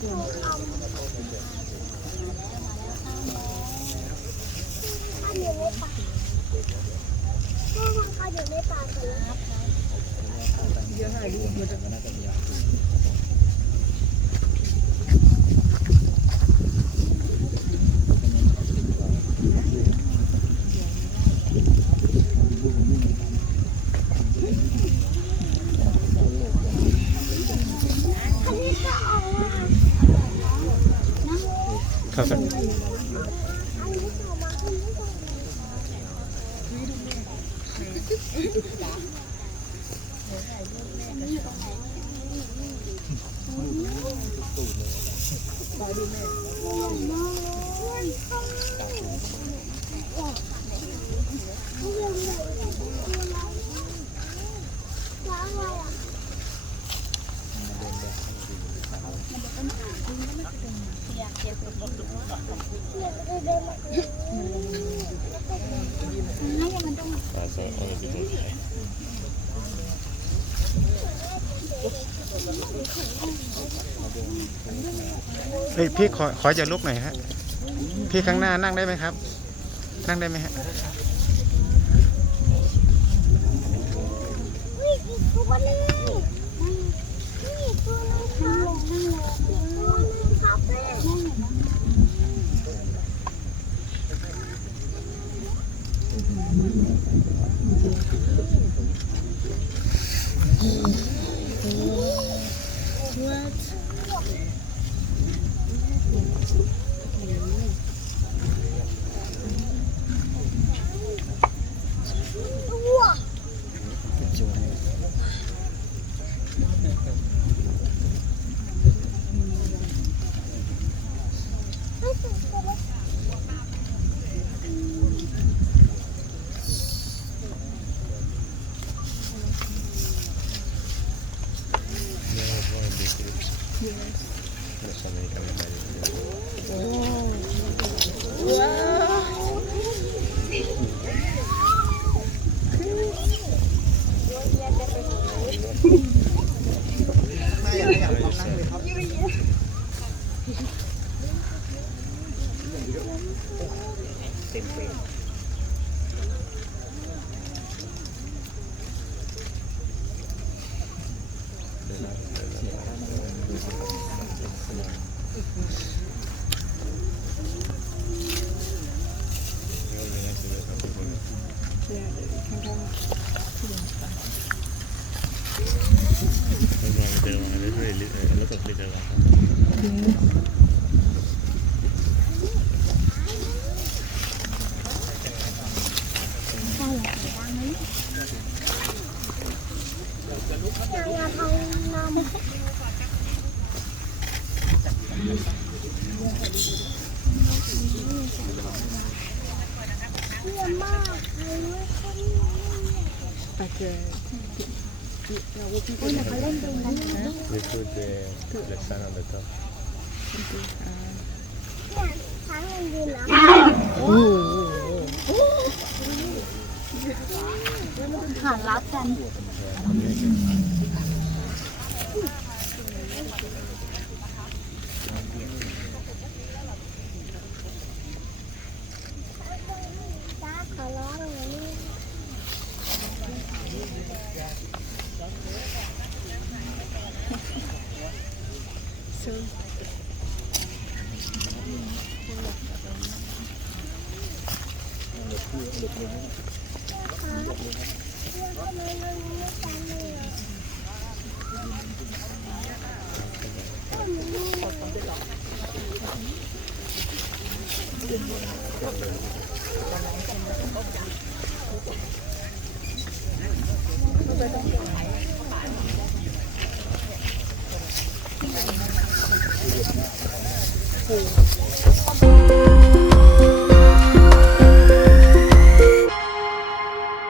ถ้าอยู่ในป่าพ่อของเขาอยู่ในป่ากันแล้วอันนี้ก็ออกมา เขาก็อันนี้ก็ออกมาอันนี้ก็ออกมา เฮ้ยพี่ขอขอจะลุกหน่อยฮะ พี่ข้างหน้านั่งได้ไหมครับ นั่งได้ไหมฮะ นี่อีกตัวนึงนี่อีกตัวนึงครับอีกตัวนึงครับแม่ ตั เต็มเต็ม อย่าอย่าทำน้ำเยี่ยมมากเลยคนนี้ We put the, the sun on the top. เนี่ยช้างมันยืนนะหารับกันจ้าขอร้องเลยนี่ เ